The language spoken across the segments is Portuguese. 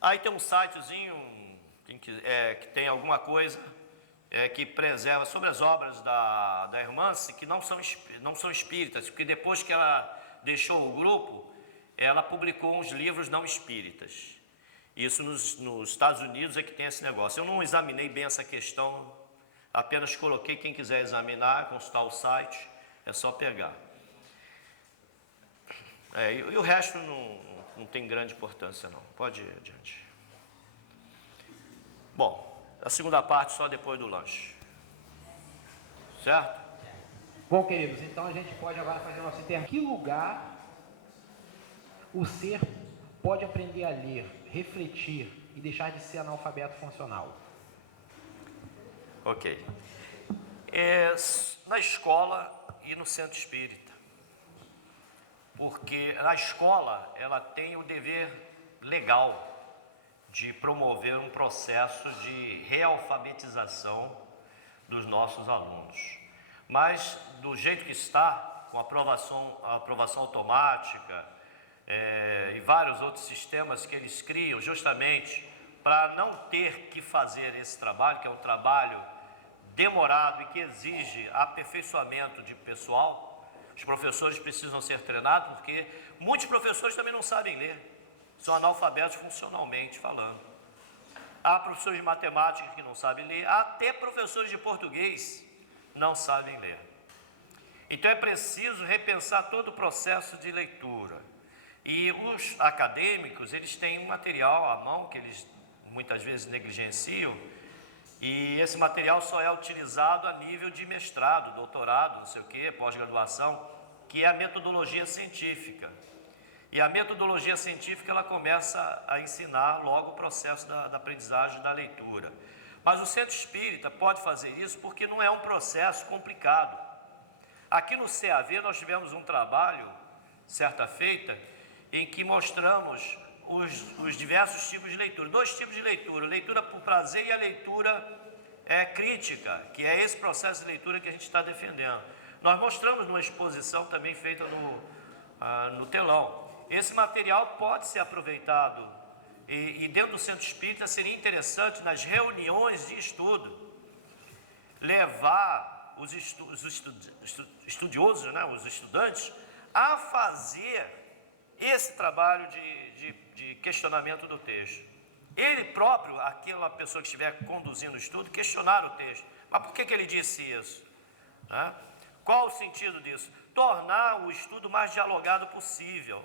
Aí tem um sitezinho que tem alguma coisa que preserva sobre as obras da Irmance, que não são espíritas, porque depois que ela deixou o grupo, ela publicou uns livros não espíritas. Isso nos Estados Unidos é que tem esse negócio. Eu não examinei bem essa questão, apenas coloquei, quem quiser examinar, consultar o site, é só pegar. E o resto não tem grande importância não. Pode ir adiante. Bom, a segunda parte só depois do lanche. Certo? Bom, queridos, então a gente pode agora fazer o nosso interno. Que lugar o ser pode aprender a ler, refletir e deixar de ser analfabeto funcional? Ok. Na escola e no centro espírita. Porque a escola, ela tem o dever legal de promover um processo de realfabetização dos nossos alunos. Mas, do jeito que está, com a aprovação automática e vários outros sistemas que eles criam justamente para não ter que fazer esse trabalho, que é um trabalho demorado e que exige aperfeiçoamento de pessoal, os professores precisam ser treinados, porque muitos professores também não sabem ler, são analfabetos funcionalmente falando. Há professores de matemática que não sabem ler, até professores de português não sabem ler. Então é preciso repensar todo o processo de leitura. E os acadêmicos, eles têm um material à mão que eles muitas vezes negligenciam, e esse material só é utilizado a nível de mestrado, doutorado, não sei o que, pós-graduação, que é a metodologia científica. E a metodologia científica, ela começa a ensinar logo o processo da aprendizagem da leitura. Mas o centro espírita pode fazer isso porque não é um processo complicado. Aqui no CAV nós tivemos um trabalho, certa feita, em que mostramos os diversos tipos de leitura. 2 tipos de leitura, leitura por prazer e a leitura crítica, que é esse processo de leitura que a gente está defendendo. Nós mostramos numa exposição também feita no telão. Esse material pode ser aproveitado e dentro do centro espírita seria interessante, nas reuniões de estudo, levar os estudiosos, né, os estudantes, a fazer esse trabalho de questionamento do texto. Ele próprio, aquela pessoa que estiver conduzindo o estudo, questionar o texto. Mas por que ele disse isso? Qual o sentido disso? Tornar o estudo mais dialogado possível,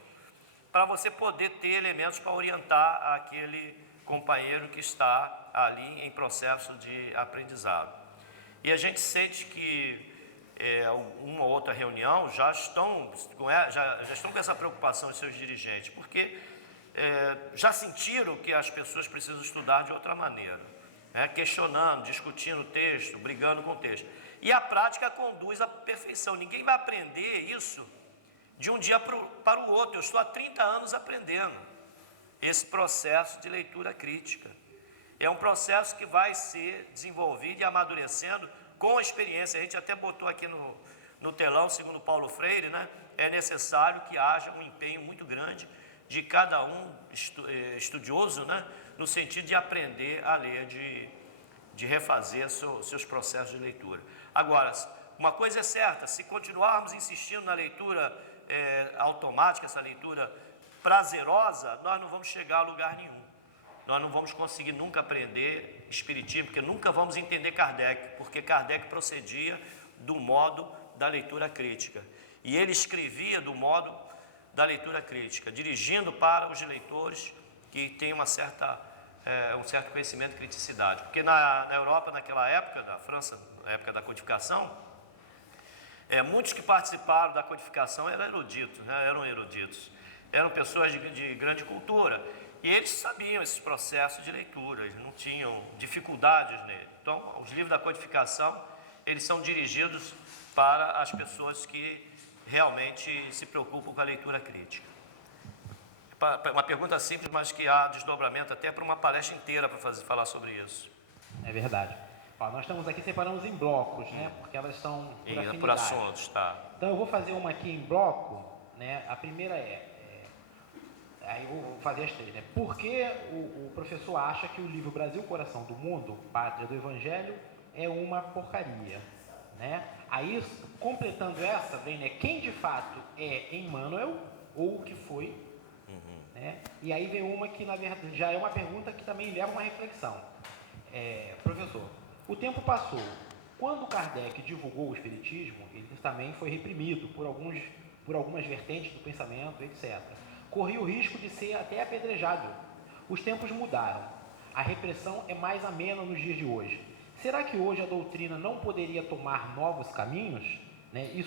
para você poder ter elementos para orientar aquele companheiro que está ali em processo de aprendizado. E a gente sente que uma ou outra reunião já estão com essa preocupação os seus dirigentes, porque já sentiram que as pessoas precisam estudar de outra maneira, questionando, discutindo o texto, brigando com o texto. E a prática conduz à perfeição. Ninguém vai aprender isso de um dia para o outro. Eu estou há 30 anos aprendendo esse processo de leitura crítica. É um processo que vai ser desenvolvido e amadurecendo com a experiência. A gente até botou aqui no telão, segundo Paulo Freire, né? É necessário que haja um empenho muito grande de cada um estudioso, né? No sentido de aprender a ler, de refazer seus processos de leitura. Agora, uma coisa é certa, se continuarmos insistindo na leitura automática, essa leitura prazerosa, nós não vamos chegar a lugar nenhum. Nós não vamos conseguir nunca aprender espiritismo, porque nunca vamos entender Kardec, porque Kardec procedia do modo da leitura crítica. E ele escrevia do modo da leitura crítica, dirigindo para os leitores que têm um certo conhecimento de criticidade. Porque na Europa, naquela época, na França, na época da codificação, muitos que participaram da codificação eram eruditos, né? Eram pessoas de grande cultura. E eles sabiam esses processos de leitura, eles não tinham dificuldades nele. Então, os livros da codificação, eles são dirigidos para as pessoas que realmente se preocupam com a leitura crítica. Uma pergunta simples, mas que há desdobramento até para uma palestra inteira para falar sobre isso. É verdade. Ó, nós estamos aqui, separamos em blocos, né? Porque elas são por assuntos, tá. Então eu vou fazer uma aqui em bloco, né? A primeira Aí eu vou fazer as três, né? Por que o professor acha que o livro Brasil, Coração do Mundo, Pátria do Evangelho, é uma porcaria, né? Aí, completando essa, vem, né? Quem de fato é Emmanuel, ou o que foi, né? E aí vem uma que, na verdade, já é uma pergunta que também leva a uma reflexão. Professor, o tempo passou. Quando Kardec divulgou o Espiritismo, ele também foi reprimido por algumas vertentes do pensamento, etc. Corria o risco de ser até apedrejado. Os tempos mudaram. A repressão é mais amena nos dias de hoje. Será que hoje a doutrina não poderia tomar novos caminhos? Né? E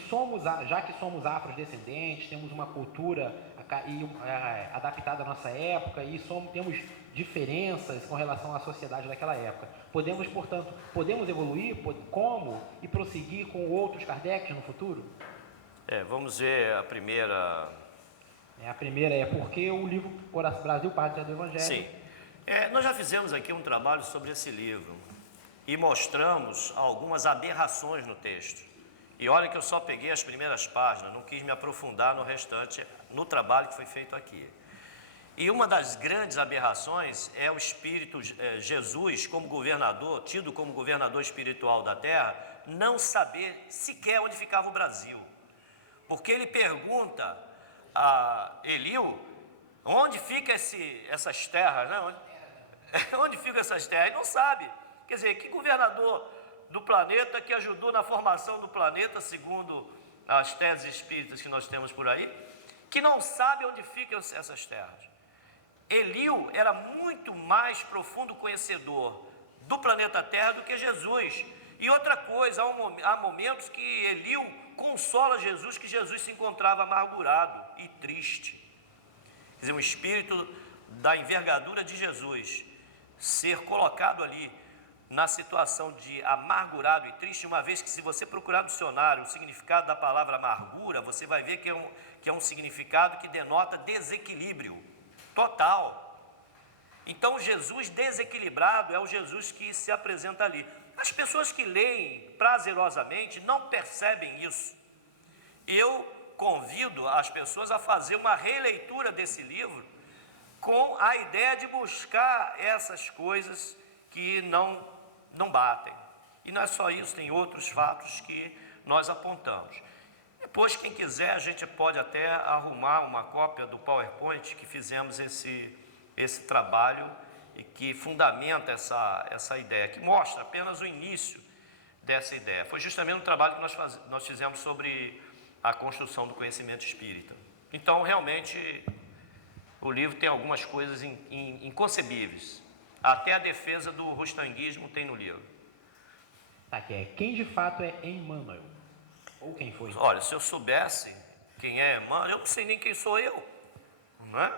já que somos afrodescendentes, temos uma cultura adaptada à nossa época e temos diferenças com relação à sociedade daquela época. Portanto, podemos evoluir? Como? E prosseguir com outros Kardec no futuro? Vamos ver a primeira. A primeira é porque o livro Brasil, Pátria do Evangelho. Sim. Nós já fizemos aqui um trabalho sobre esse livro e mostramos algumas aberrações no texto. E olha que eu só peguei as primeiras páginas, não quis me aprofundar no restante, no trabalho que foi feito aqui. E uma das grandes aberrações é o Espírito Jesus como governador, tido como governador espiritual da Terra, não saber sequer onde ficava o Brasil. Porque ele pergunta a Eliu, onde ficam essas terras, né? Onde ficam essas terras? Ele não sabe. Quer dizer, que governador do planeta que ajudou na formação do planeta, segundo as teses espíritas que nós temos por aí, que não sabe onde ficam essas terras. Eliu era muito mais profundo conhecedor do planeta Terra do que Jesus. E outra coisa, há momentos que Eliu consola Jesus, que Jesus se encontrava amargurado e triste. Quer dizer, um espírito da envergadura de Jesus ser colocado ali na situação de amargurado e triste, uma vez que, se você procurar no dicionário o significado da palavra amargura, você vai ver que é um significado que denota desequilíbrio total. Então, Jesus desequilibrado é o Jesus que se apresenta ali. As pessoas que leem prazerosamente não percebem isso. Eu convido as pessoas a fazer uma releitura desse livro com a ideia de buscar essas coisas que não batem. E não é só isso, tem outros fatos que nós apontamos. Depois, quem quiser, a gente pode até arrumar uma cópia do PowerPoint que fizemos esse trabalho e que fundamenta essa ideia, que mostra apenas o início dessa ideia. Foi justamente um trabalho que nós fizemos sobre a construção do conhecimento espírita. Então, realmente, o livro tem algumas coisas inconcebíveis. Até a defesa do rustanguismo tem no livro. Tá, quem de fato é Emmanuel? Ou quem foi? Olha, se eu soubesse quem é Emmanuel, eu não sei nem quem sou eu, não é?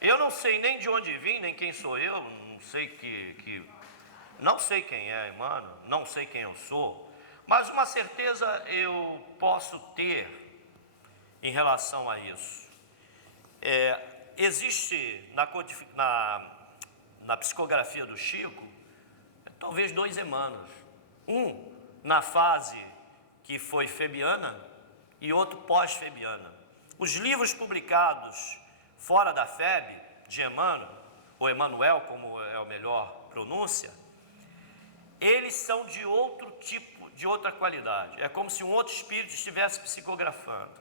Eu não sei nem de onde vim, nem quem sou eu, não sei não sei quem é Emmanuel, não sei quem eu sou, mas uma certeza eu posso ter em relação a isso. Existe na psicografia do Chico, talvez 2 Emmanuels. Um na fase que foi febiana e outro pós-febiana. Os livros publicados fora da FEB, de Emmanuel, ou Emmanuel, como é a melhor pronúncia, eles são de outro tipo, de outra qualidade. É como se um outro espírito estivesse psicografando.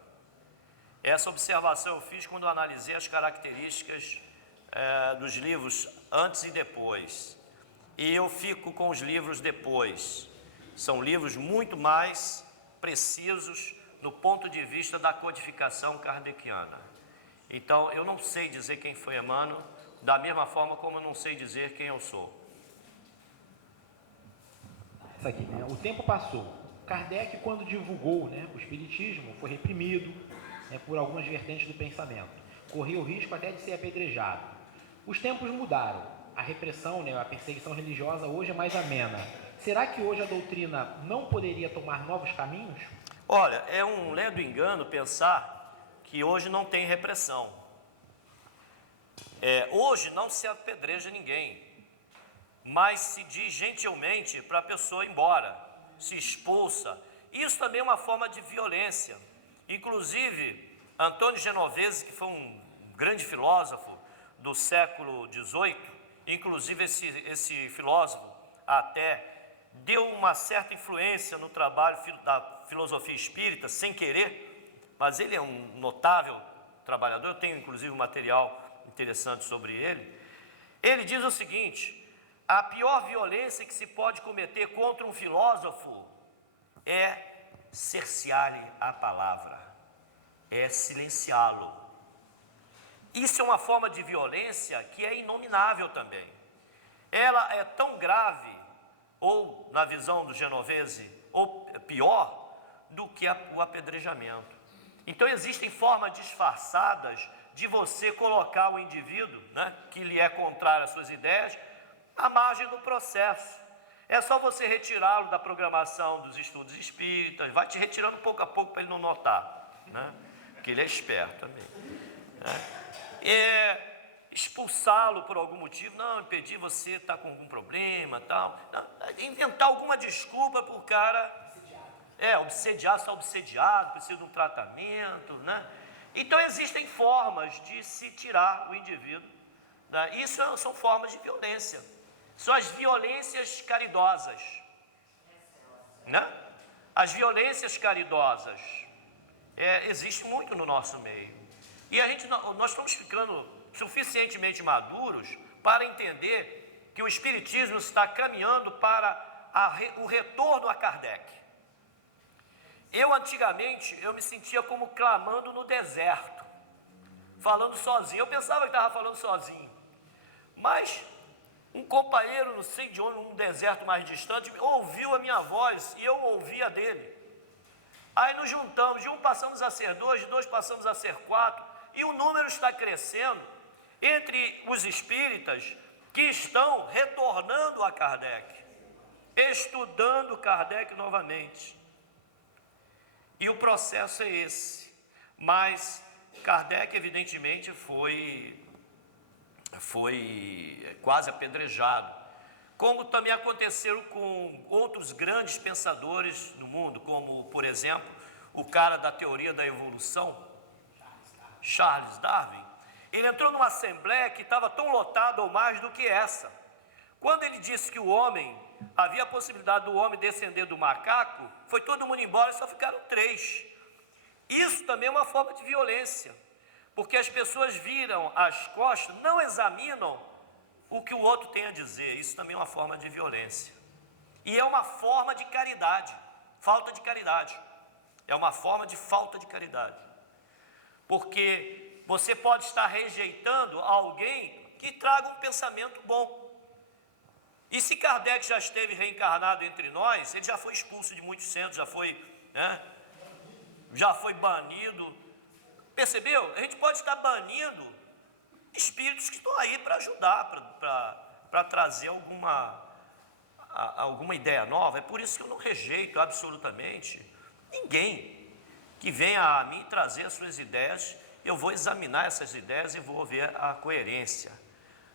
Essa observação eu fiz quando eu analisei as características dos livros antes e depois. E eu fico com os livros depois. São livros muito mais precisos do ponto de vista da codificação kardeciana. Então, eu não sei dizer quem foi Emmanuel, da mesma forma como eu não sei dizer quem eu sou. Isso aqui, né? O tempo passou. Kardec, quando divulgou, né, o Espiritismo, foi reprimido, né, por algumas vertentes do pensamento. Corria o risco até de ser apedrejado. Os tempos mudaram. A repressão, né, a perseguição religiosa hoje é mais amena. Será que hoje a doutrina não poderia tomar novos caminhos? Olha, é um ledo engano pensar que hoje não tem repressão. Hoje não se apedreja ninguém, mas se diz gentilmente para a pessoa ir embora, se expulsa. Isso também é uma forma de violência. Inclusive, Antônio Genovese, que foi um grande filósofo do século XVIII, inclusive esse filósofo até deu uma certa influência no trabalho da filosofia espírita, sem querer, mas ele é um notável trabalhador, eu tenho inclusive um material interessante sobre ele. Ele diz o seguinte: a pior violência que se pode cometer contra um filósofo é cercear-lhe a palavra, é silenciá-lo. Isso é uma forma de violência que é inominável também. Ela é tão grave, ou na visão do Genovese, ou pior, do que o apedrejamento. Então existem formas disfarçadas de você colocar o indivíduo, né, que lhe é contrário às suas ideias, à margem do processo. É só você retirá-lo da programação dos estudos espíritas, vai te retirando pouco a pouco para ele não notar, né, que ele é esperto também, né. Expulsá-lo por algum motivo, não, impedir, você está com algum problema, tal, não, inventar alguma desculpa para o cara, obsediado, está obsediado, precisa de um tratamento, né? Então existem formas de se tirar o indivíduo, né? Isso são formas de violência, são as violências caridosas, né? As violências caridosas existem muito no nosso meio, e nós estamos ficando suficientemente maduros para entender que o Espiritismo está caminhando para o retorno a Kardec. Antigamente, eu me sentia como clamando no deserto, falando sozinho. Eu pensava que estava falando sozinho, mas um companheiro, não sei de onde, num deserto mais distante, ouviu a minha voz e eu ouvi a dele. Aí nos juntamos, de um passamos a ser dois, de dois passamos a ser quatro, e o número está crescendo entre os espíritas que estão retornando a Kardec, estudando Kardec novamente. E o processo é esse. Mas Kardec, evidentemente, foi quase apedrejado, como também aconteceram com outros grandes pensadores no mundo, como, por exemplo, o cara da teoria da evolução, Charles Darwin. Ele entrou numa assembleia que estava tão lotada ou mais do que essa. Quando ele disse que havia a possibilidade do homem descender do macaco, foi todo mundo embora e só ficaram 3. Isso também é uma forma de violência, porque as pessoas viram as costas, não examinam o que o outro tem a dizer. Isso também é uma forma de violência. E é uma forma de caridade, falta de caridade. É uma forma de falta de caridade. Porque você pode estar rejeitando alguém que traga um pensamento bom. E se Kardec já esteve reencarnado entre nós, ele já foi expulso de muitos centros, já foi banido. Percebeu? A gente pode estar banindo espíritos que estão aí para ajudar, para trazer alguma ideia nova. É por isso que eu não rejeito absolutamente ninguém que venha a mim trazer as suas ideias. Eu vou examinar essas ideias e vou ver a coerência,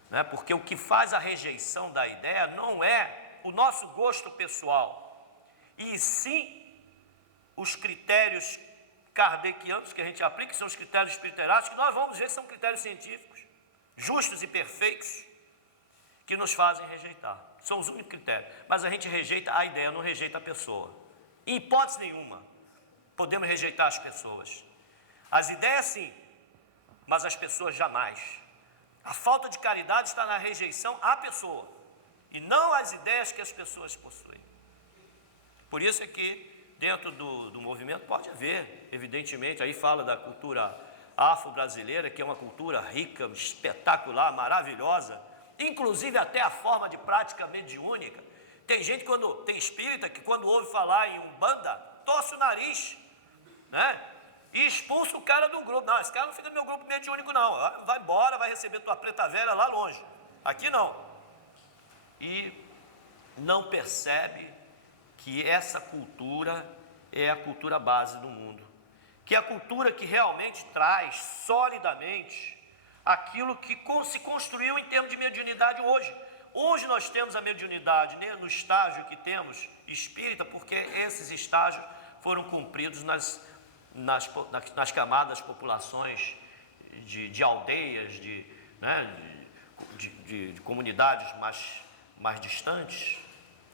né? Porque o que faz a rejeição da ideia não é o nosso gosto pessoal, e sim os critérios kardecianos que a gente aplica, que são os critérios espirituais, que nós vamos ver que são critérios científicos, justos e perfeitos, que nos fazem rejeitar. São os únicos critérios, mas a gente rejeita a ideia, não rejeita a pessoa. Em hipótese nenhuma, podemos rejeitar as pessoas. As ideias sim, mas as pessoas jamais. A falta de caridade está na rejeição à pessoa, e não às ideias que as pessoas possuem. Por isso é que dentro do movimento pode haver, evidentemente, aí fala da cultura afro-brasileira, que é uma cultura rica, espetacular, maravilhosa, inclusive até a forma de prática mediúnica. Tem gente, tem espírita, que quando ouve falar em Umbanda, torce o nariz, né? E expulsa o cara do grupo. Não, esse cara não fica no meu grupo mediúnico não, vai embora, vai receber tua preta velha lá longe, aqui não. E não percebe que essa cultura é a cultura base do mundo, que é a cultura que realmente traz solidamente aquilo que se construiu em termos de mediunidade hoje. Hoje nós temos a mediunidade, né, no estágio que temos espírita, porque esses estágios foram cumpridos nas camadas das populações de aldeias, né, de comunidades mais distantes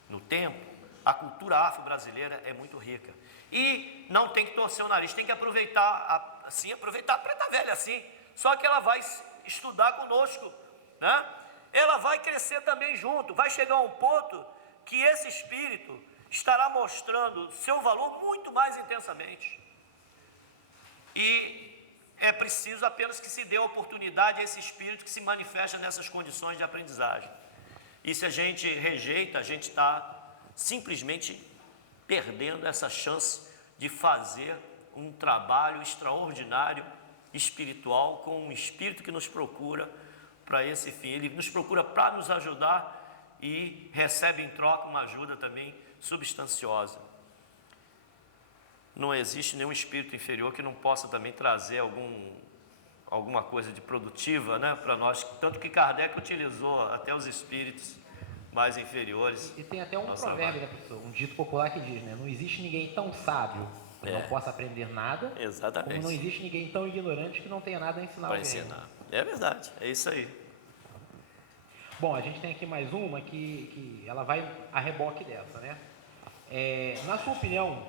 no tempo, a cultura afro-brasileira é muito rica. E não tem que torcer o nariz, tem que aproveitar, aproveitar a Preta Velha assim. Só que ela vai estudar conosco, né? Ela vai crescer também junto, vai chegar a um ponto que esse espírito estará mostrando seu valor muito mais intensamente. E é preciso apenas que se dê a oportunidade a esse espírito que se manifesta nessas condições de aprendizagem. E se a gente rejeita, a gente está simplesmente perdendo essa chance de fazer um trabalho extraordinário, espiritual, com um espírito que nos procura para esse fim. Ele nos procura para nos ajudar e recebe em troca uma ajuda também substanciosa. Não existe nenhum espírito inferior que não possa também trazer alguma coisa de produtiva, né, para nós, tanto que Kardec utilizou até os espíritos mais inferiores. E tem até um provérbio, né, professor? Um dito popular que diz, né? Não existe ninguém tão sábio que não possa aprender nada. Exatamente. Como não existe ninguém tão ignorante que não tenha nada a ensinar para alguém. ensinar. É verdade, é isso aí. Bom, a gente tem aqui mais uma que ela vai a reboque dessa, né? Na sua opinião,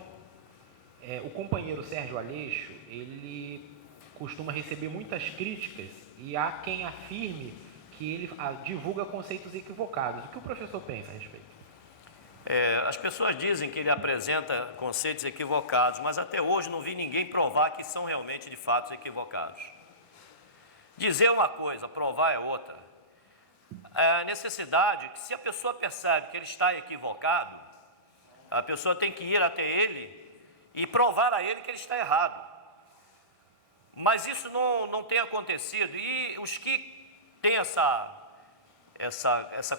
o companheiro Sérgio Aleixo, ele costuma receber muitas críticas e há quem afirme que ele divulga conceitos equivocados. O que o professor pensa a respeito? As pessoas dizem que ele apresenta conceitos equivocados, mas até hoje não vi ninguém provar que são realmente de fato equivocados. Dizer uma coisa, provar é outra. A necessidade que, se a pessoa percebe que ele está equivocado, a pessoa tem que ir até ele e provar a ele que ele está errado. Mas isso não tem acontecido, e os que têm essa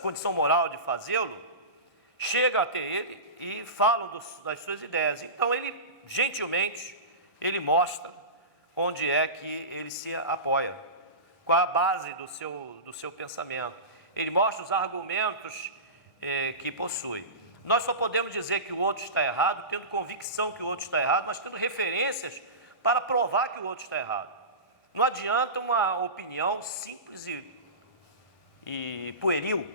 condição moral de fazê-lo, chegam até ele e falam das suas ideias. Então ele, gentilmente, ele mostra onde é que ele se apoia, qual a base do seu pensamento. Ele mostra os argumentos que possui. Nós só podemos dizer que o outro está errado, tendo convicção que o outro está errado, mas tendo referências para provar que o outro está errado. Não adianta uma opinião simples e pueril.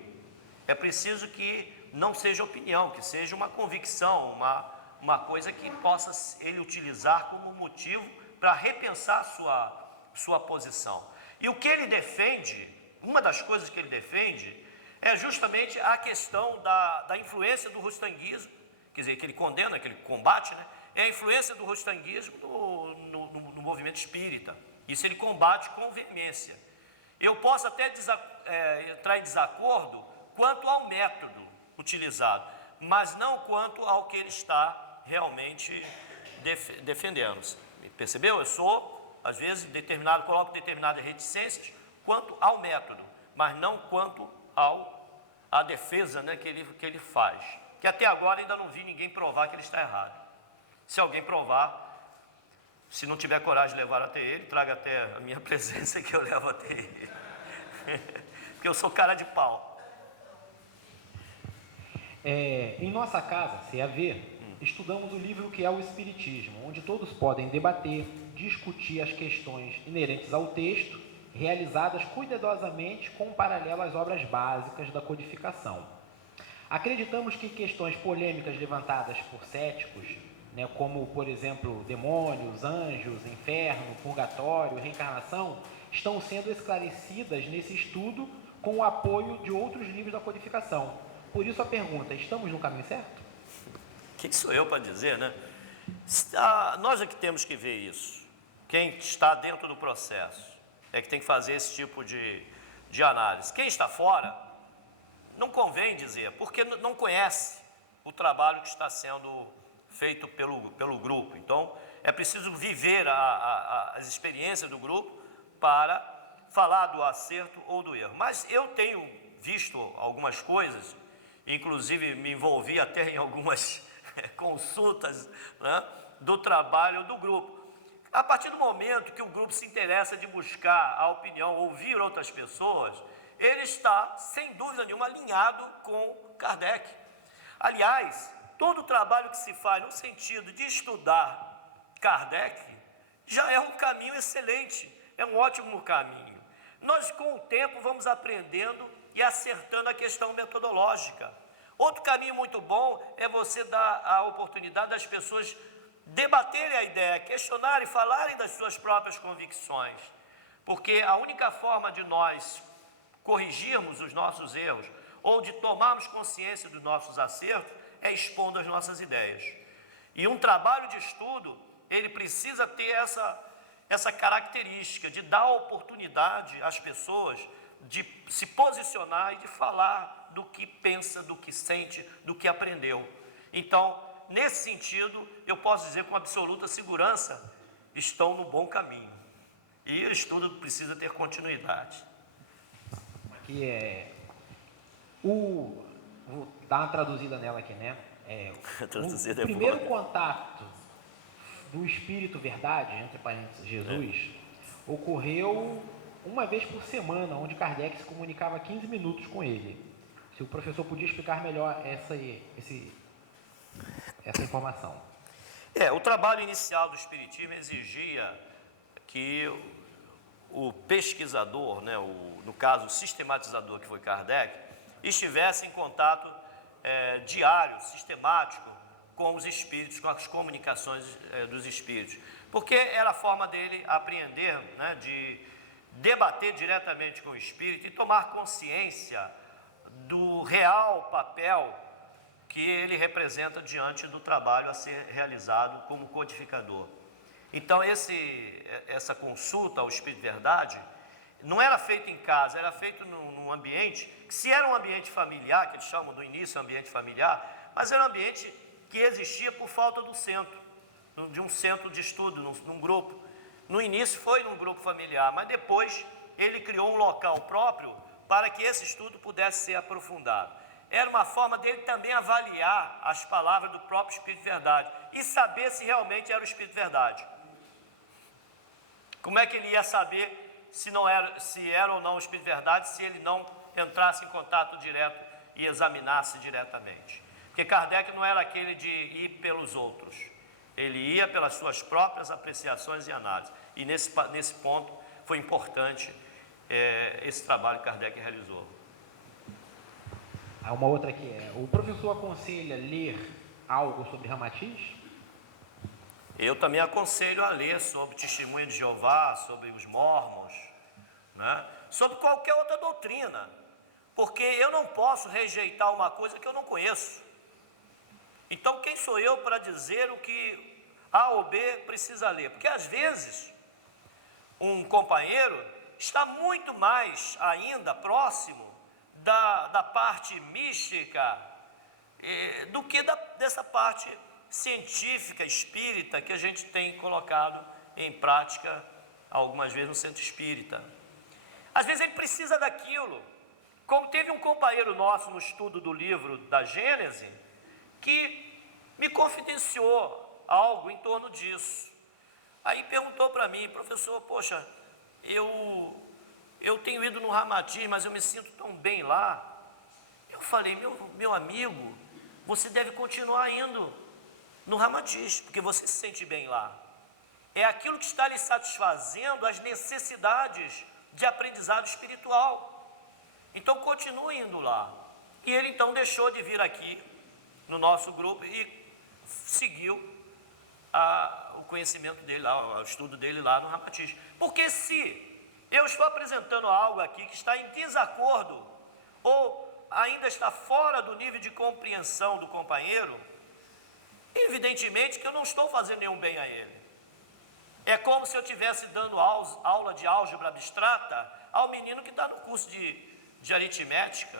É preciso que não seja opinião, que seja uma convicção, uma coisa que possa ele utilizar como motivo para repensar sua posição. E o que ele defende, uma das coisas que ele defende, é justamente a questão da influência do rustanguismo, quer dizer, que ele condena, que ele combate, né? É a influência do rustanguismo no movimento espírita. Isso ele combate com veemência. Eu posso até entrar em desacordo quanto ao método utilizado, mas não quanto ao que ele está realmente defendendo. Percebeu? Eu sou, às vezes, coloco determinadas reticências quanto ao método, mas não quanto à defesa, né, que ele faz. Que até agora ainda não vi ninguém provar que ele está errado. Se alguém provar, se não tiver coragem de levar até ele, traga até a minha presença que eu levo até ele. Porque eu sou cara de pau. Em nossa casa, CAV, estudamos o livro que é o Espiritismo, onde todos podem debater, discutir as questões inerentes ao texto, realizadas cuidadosamente com paralelo às obras básicas da codificação. Acreditamos que questões polêmicas levantadas por céticos, né, como, por exemplo, demônios, anjos, inferno, purgatório, reencarnação, estão sendo esclarecidas nesse estudo com o apoio de outros livros da codificação. Por isso a pergunta, estamos no caminho certo? Quem sou eu para dizer, né? Nós é que temos que ver isso. Quem está dentro do processo é que tem que fazer esse tipo de análise. Quem está fora, não convém dizer, porque não conhece o trabalho que está sendo feito pelo grupo. Então, é preciso viver as experiências do grupo para falar do acerto ou do erro. Mas eu tenho visto algumas coisas, inclusive me envolvi até em algumas consultas, né, do trabalho do grupo. A partir do momento que o grupo se interessa de buscar a opinião, ouvir outras pessoas, ele está, sem dúvida nenhuma, alinhado com Kardec. Aliás, todo o trabalho que se faz no sentido de estudar Kardec já é um caminho excelente, é um ótimo caminho. Nós, com o tempo, vamos aprendendo e acertando a questão metodológica. Outro caminho muito bom é você dar a oportunidade das pessoas debaterem a ideia, questionarem, falarem das suas próprias convicções. Porque a única forma de nós corrigirmos os nossos erros ou de tomarmos consciência dos nossos acertos é expondo as nossas ideias. E um trabalho de estudo, ele precisa ter essa característica de dar oportunidade às pessoas de se posicionar e de falar do que pensa, do que sente, do que aprendeu. Então, nesse sentido, eu posso dizer com absoluta segurança, estão no bom caminho. E o estudo precisa ter continuidade. Aqui vou dar uma traduzida nela aqui, né? O primeiro contato do Espírito Verdade, entre parênteses, Jesus, ocorreu uma vez por semana, onde Kardec se comunicava 15 minutos com ele. Se o professor podia explicar melhor essa informação. O trabalho inicial do Espiritismo exigia que o pesquisador, né, no caso o sistematizador, que foi Kardec, estivesse em contato diário, sistemático, com os espíritos, com as comunicações dos espíritos. Porque era a forma dele apreender, né, de debater diretamente com o espírito e tomar consciência do real papel que ele representa diante do trabalho a ser realizado como codificador. Então, essa consulta ao Espírito Verdade não era feita em casa, era feito num ambiente, que se era um ambiente familiar, que eles chamam do início ambiente familiar, mas era um ambiente que existia por falta do centro, de um centro de estudo, num grupo. No início foi num grupo familiar, mas depois ele criou um local próprio para que esse estudo pudesse ser aprofundado. Era uma forma dele também avaliar as palavras do próprio Espírito Verdade e saber se realmente era o Espírito Verdade. Como é que ele ia saber se era ou não o Espírito Verdade, se ele não entrasse em contato direto e examinasse diretamente? Porque Kardec não era aquele de ir pelos outros. Ele ia pelas suas próprias apreciações e análises. E nesse ponto foi importante esse trabalho que Kardec realizou. Há uma outra aqui. O professor aconselha ler algo sobre Ramatiz? Eu também aconselho a ler sobre Testemunho de Jeová, sobre os Mórmons, né? Sobre qualquer outra doutrina. Porque eu não posso rejeitar uma coisa que eu não conheço. Então, quem sou eu para dizer o que A ou B precisa ler? Porque, às vezes, um companheiro está muito mais ainda próximo da parte mística do que dessa parte científica, espírita, que a gente tem colocado em prática algumas vezes no centro espírita. Às vezes ele precisa daquilo. Como teve um companheiro nosso no estudo do livro da Gênese, que me confidenciou algo em torno disso. Aí perguntou para mim, professor, poxa, eu tenho ido no Ramatiz, mas eu me sinto tão bem lá. Eu falei, meu amigo, você deve continuar indo no Ramatiz, porque você se sente bem lá. É aquilo que está lhe satisfazendo as necessidades de aprendizado espiritual. Então, continue indo lá. E ele, então, deixou de vir aqui no nosso grupo e seguiu o conhecimento dele lá, o estudo dele lá no Ramatiz. Porque se eu estou apresentando algo aqui que está em desacordo ou ainda está fora do nível de compreensão do companheiro, evidentemente que eu não estou fazendo nenhum bem a ele. É como se eu estivesse dando aula de álgebra abstrata ao menino que está no curso de aritmética,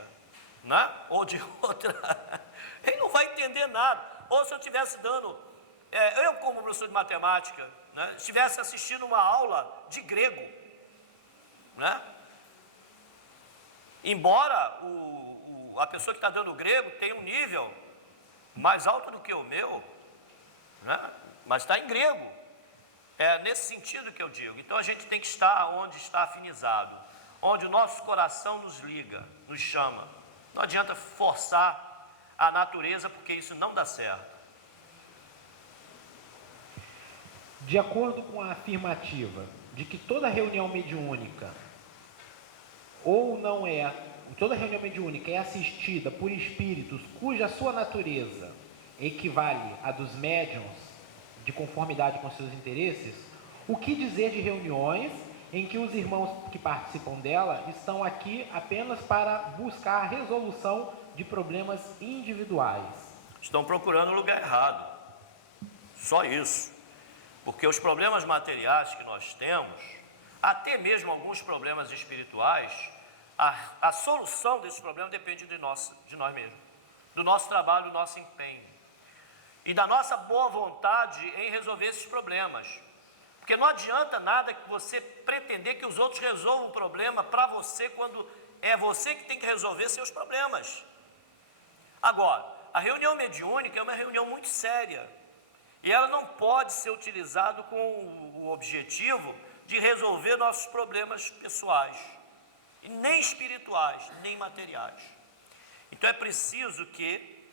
né? Ou de outra. Ele não vai entender nada. Ou se eu estivesse dando, eu como professor de matemática, né, estivesse assistindo uma aula de grego, né? Embora a pessoa que está dando grego tenha um nível mais alto do que o meu, né? Mas está em grego. É nesse sentido que eu digo. Então a gente tem que estar onde está afinizado, onde o nosso coração nos liga, nos chama. Não adianta forçar a natureza, porque isso não dá certo. De acordo com a afirmativa de que toda reunião mediúnica toda reunião mediúnica é assistida por espíritos cuja sua natureza equivale à dos médiuns de conformidade com seus interesses, o que dizer de reuniões em que os irmãos que participam dela estão aqui apenas para buscar a resolução de problemas individuais? Estão procurando o lugar errado. Só isso. Porque os problemas materiais que nós temos, até mesmo alguns problemas espirituais, a solução desses problemas depende de nós mesmos, do nosso trabalho, do nosso empenho e da nossa boa vontade em resolver esses problemas. Porque não adianta nada que você pretender que os outros resolvam o problema para você, quando é você que tem que resolver seus problemas. Agora, a reunião mediúnica é uma reunião muito séria e ela não pode ser utilizada com o objetivo de resolver nossos problemas pessoais, e nem espirituais, nem materiais. Então é preciso que,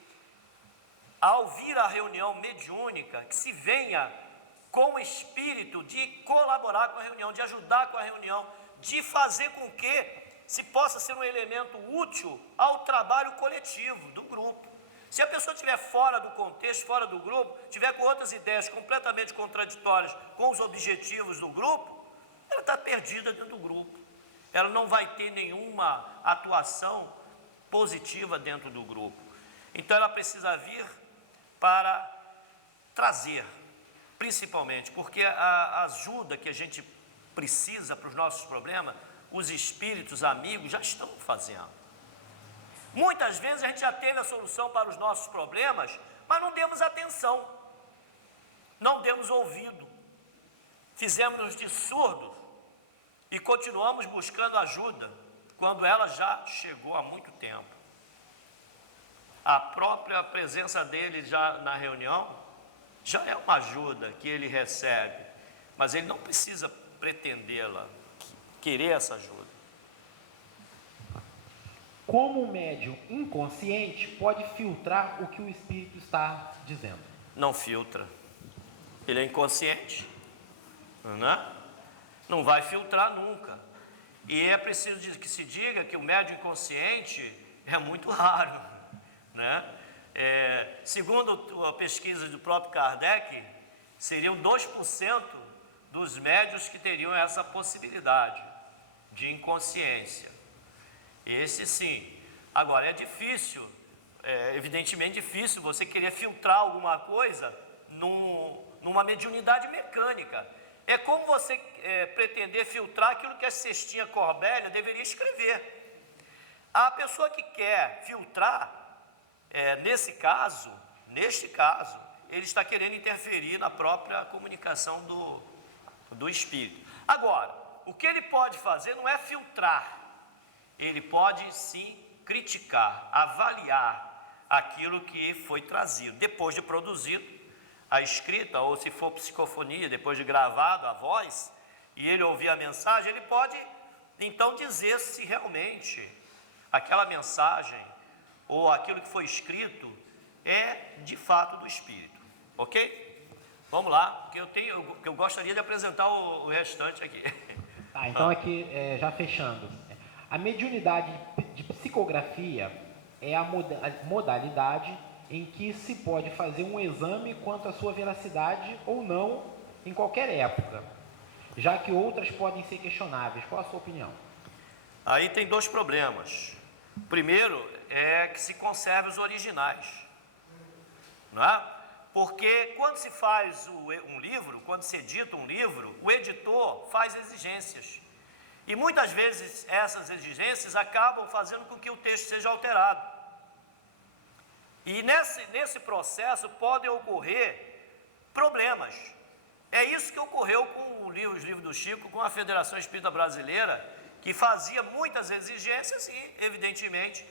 ao vir à reunião mediúnica, que se venha com o espírito de colaborar com a reunião, de ajudar com a reunião, de fazer com que se possa ser um elemento útil ao trabalho coletivo do grupo. Se a pessoa estiver fora do contexto, fora do grupo, estiver com outras ideias completamente contraditórias com os objetivos do grupo, ela está perdida dentro do grupo. Ela não vai ter nenhuma atuação positiva dentro do grupo. Então ela precisa vir para trazer, principalmente, porque a ajuda que a gente precisa para os nossos problemas, os espíritos amigos já estão fazendo. Muitas vezes a gente já teve a solução para os nossos problemas, mas não demos atenção, não demos ouvido, fizemos-nos de surdos e continuamos buscando ajuda quando ela já chegou há muito tempo. A própria presença dele já na reunião já é uma ajuda que ele recebe, mas ele não precisa pretendê-la, querer essa ajuda. Como o médium inconsciente pode filtrar o que o espírito está dizendo? Não filtra. Ele é inconsciente, né? Não vai filtrar nunca. E é preciso que se diga que o médium inconsciente é muito raro, né? Segundo a pesquisa do próprio Kardec, seriam 2% dos médiuns que teriam essa possibilidade de inconsciência. Esse sim. Agora, é difícil, evidentemente difícil você querer filtrar alguma coisa numa mediunidade mecânica. É como você pretender filtrar aquilo que a Cestinha Corbélia deveria escrever. A pessoa que quer filtrar, neste caso, ele está querendo interferir na própria comunicação do espírito. Agora, o que ele pode fazer não é filtrar, ele pode sim criticar, avaliar aquilo que foi trazido, depois de produzido, a escrita, ou se for psicofonia, depois de gravado a voz, e ele ouvir a mensagem, ele pode então dizer se realmente aquela mensagem ou aquilo que foi escrito é de fato do espírito, ok? Vamos lá, porque eu gostaria de apresentar o restante aqui. Tá, então aqui, já fechando, a mediunidade de psicografia é a modalidade em que se pode fazer um exame quanto à sua veracidade ou não em qualquer época, já que outras podem ser questionáveis. Qual a sua opinião? Aí tem dois problemas. Primeiro é que se conserve os originais, não é? Porque quando se faz um livro, quando se edita um livro, o editor faz exigências. E muitas vezes essas exigências acabam fazendo com que o texto seja alterado. E nesse processo podem ocorrer problemas. É isso que ocorreu com os livros do Chico, com a Federação Espírita Brasileira, que fazia muitas exigências e, evidentemente,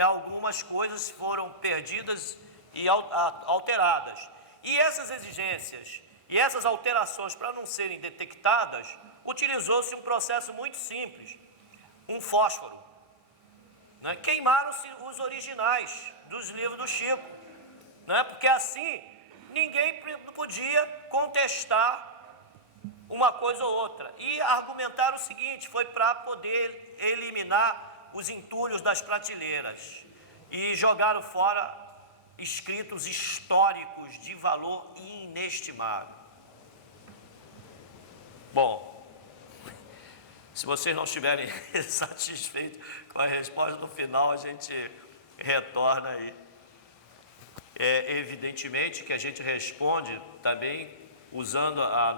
algumas coisas foram perdidas e alteradas. E essas exigências e essas alterações, para não serem detectadas, utilizou-se um processo muito simples, um fósforo, né? Queimaram-se os originais dos livros do Chico, né? Porque assim ninguém podia contestar uma coisa ou outra. E argumentaram o seguinte, foi para poder eliminar os entulhos das prateleiras. E jogaram fora escritos históricos de valor inestimável. Bom, se vocês não estiverem satisfeitos com a resposta, no final a gente retorna aí. Evidentemente que a gente responde também usando a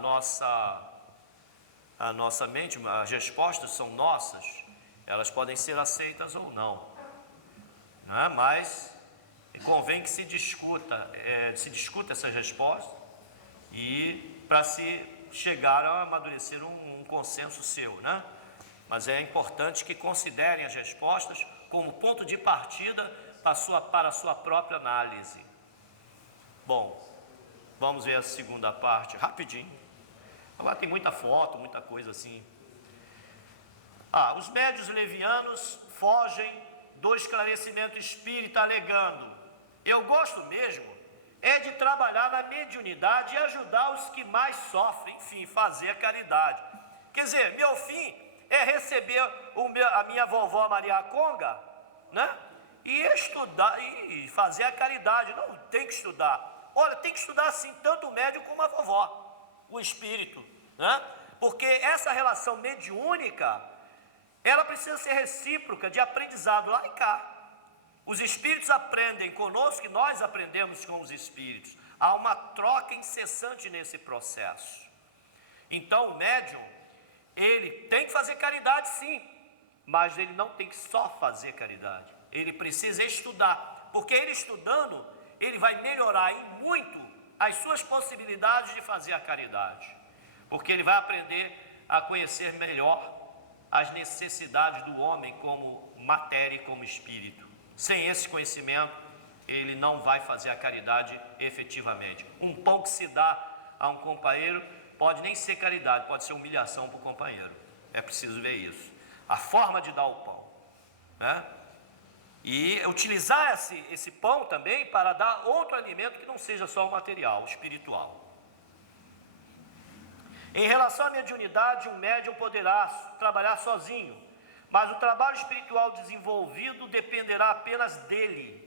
nossa mente. As respostas são nossas, elas podem ser aceitas ou não, né? Mas convém que se discuta essas respostas e para se chegar a amadurecer um consenso seu, né? Mas é importante que considerem as respostas como ponto de partida para a sua própria análise. Bom, vamos ver a segunda parte, rapidinho. Agora tem muita foto, muita coisa assim. Os médiuns levianos fogem do esclarecimento espírita alegando: eu gosto mesmo é de trabalhar na mediunidade e ajudar os que mais sofrem, enfim, fazer a caridade. Quer dizer, meu fim é receber a minha vovó Maria Conga, né? E estudar e fazer a caridade. Não tem que estudar. Olha, tem que estudar sim, tanto o médium como a vovó, o espírito, né? Porque essa relação mediúnica, ela precisa ser recíproca, de aprendizado lá e cá. Os espíritos aprendem conosco e nós aprendemos com os espíritos. Há uma troca incessante nesse processo. Então o médium, ele tem que fazer caridade sim, mas ele não tem que só fazer caridade. Ele precisa estudar, porque ele estudando, ele vai melhorar em muito as suas possibilidades de fazer a caridade. Porque ele vai aprender a conhecer melhor as necessidades do homem como matéria e como espírito. Sem esse conhecimento, ele não vai fazer a caridade efetivamente. Um pão que se dá a um companheiro pode nem ser caridade, pode ser humilhação para o companheiro. É preciso ver isso. A forma de dar o pão, né? E utilizar esse pão também para dar outro alimento que não seja só o material, o espiritual. Em relação à mediunidade, um médium poderá trabalhar sozinho, mas o trabalho espiritual desenvolvido dependerá apenas dele.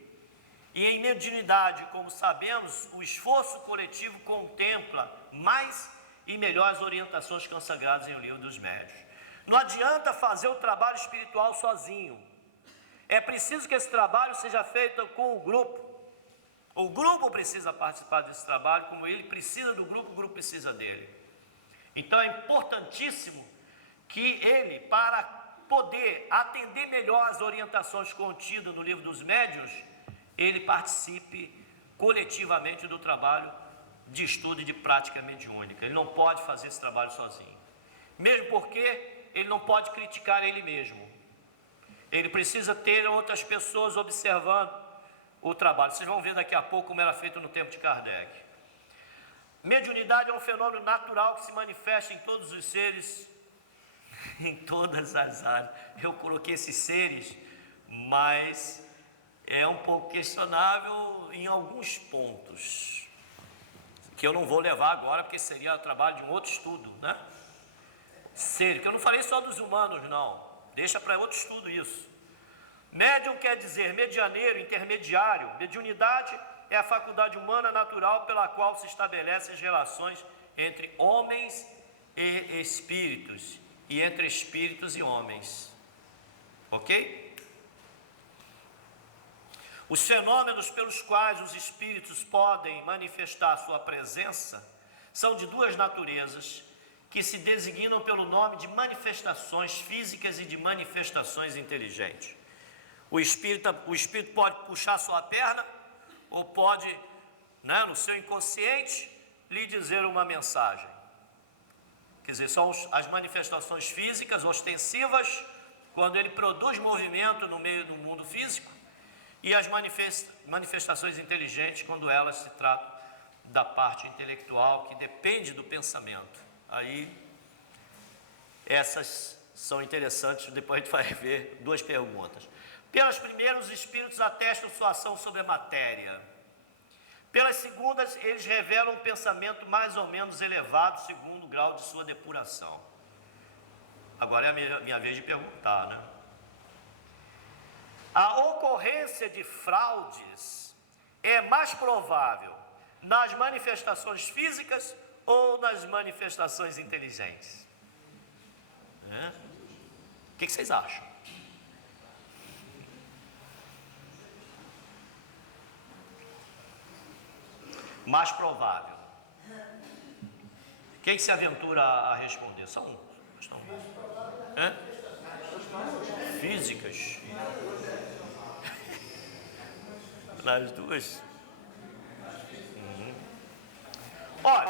E em mediunidade, como sabemos, o esforço coletivo contempla mais e melhores orientações consagradas em O Livro dos Médiuns. Não adianta fazer o trabalho espiritual sozinho. É preciso que esse trabalho seja feito com o grupo. O grupo precisa participar desse trabalho, como ele precisa do grupo, o grupo precisa dele. Então é importantíssimo que ele, para poder atender melhor as orientações contidas no Livro dos Médiuns, ele participe coletivamente do trabalho de estudo e de prática mediúnica. Ele não pode fazer esse trabalho sozinho. Mesmo porque ele não pode criticar ele mesmo. Ele precisa ter outras pessoas observando o trabalho. Vocês vão ver daqui a pouco como era feito no tempo de Kardec. Mediunidade é um fenômeno natural que se manifesta em todos os seres, em todas as áreas. Eu coloquei esses seres, mas é um pouco questionável em alguns pontos, que eu não vou levar agora, porque seria o trabalho de um outro estudo, né? Ser, que eu não falei só dos humanos, não. Deixa para outro estudo isso. Médium quer dizer medianeiro, intermediário. Mediunidade é a faculdade humana natural pela qual se estabelecem as relações entre homens e espíritos, e entre espíritos e homens. Ok? Os fenômenos pelos quais os espíritos podem manifestar sua presença são de duas naturezas, que se designam pelo nome de manifestações físicas e de manifestações inteligentes. O espírito pode puxar sua perna, ou pode, né, no seu inconsciente, lhe dizer uma mensagem. Quer dizer, são as manifestações físicas ostensivas, quando ele produz movimento no meio do mundo físico, e as manifestações inteligentes, quando elas se tratam da parte intelectual, que depende do pensamento. Aí, essas são interessantes, depois a gente vai ver duas perguntas. Pelas primeiras, os espíritos atestam sua ação sobre a matéria. Pelas segundas, eles revelam um pensamento mais ou menos elevado, segundo o grau de sua depuração. Agora é a minha vez de perguntar, né? A ocorrência de fraudes é mais provável nas manifestações físicas ou nas manifestações inteligentes? O que vocês acham? Mais provável. Quem se aventura a responder? Só um. Físicas. Nas duas.